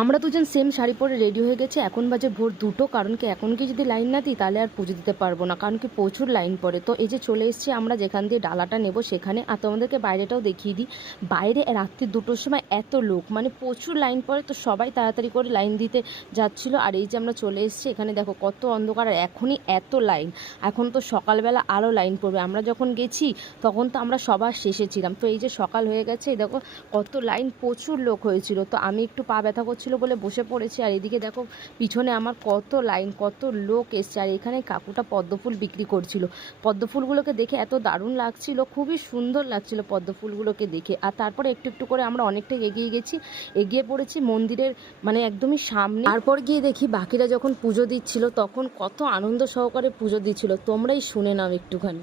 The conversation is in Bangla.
আমরা দুজন সেম শাড়ি পরে রেডি হয়ে গেছি। এখন বাজে ভোর 2টো। কারণ কি এখন কি যদি লাইন না দিই তাহলে আর পুজো দিতে পারবো না, কারণ কি প্রচুর লাইন পড়ে। তো এই যে চলে এসেছি আমরা যেখান দিয়ে ডালাটা নেব সেখানে। আর তোমাদেরকে বাইরেটাও দেখিয়ে দিই। বাইরে রাত্রি 2টোর সময় এত লোক, মানে প্রচুর লাইন পড়ে, তো সবাই তাড়াতাড়ি করে লাইন দিতে যাচ্ছিলো। আর এই যে আমরা চলে এসেছি এখানে, দেখো কত অন্ধকার, আর এখনই এত লাইন। এখন তো সকালবেলা আরও লাইন পড়বে। আমরা যখন গেছি তখন তো আমরা সবার শেষে ছিলাম। তো এই যে সকাল হয়ে গেছে, এই দেখো কত লাইন, প্রচুর লোক হয়েছিল। তো আমি একটু পা ব্যথা করছিল বলে বসে পড়েছি। আর এদিকে দেখো পিছনে আমার কত লাইন, কত লোক এসছে। আর এখানে কাকুটা পদ্মফুল বিক্রি করছিল। পদ্মফুলগুলোকে দেখে এত দারুণ লাগছিল, খুবই সুন্দর লাগছিল পদ্মফুলগুলোকে দেখে। আর তারপরে একটু একটু করে আমরা অনেকটাই এগিয়ে গেছি, এগিয়ে পড়েছি মন্দিরের মানে একদমই সামনে। তারপর গিয়ে দেখি বাকিরা যখন পুজো দিচ্ছিল তখন কত আনন্দ সহকারে পুজো দিচ্ছিল, তোমরাই শুনে নাও একটুখানি।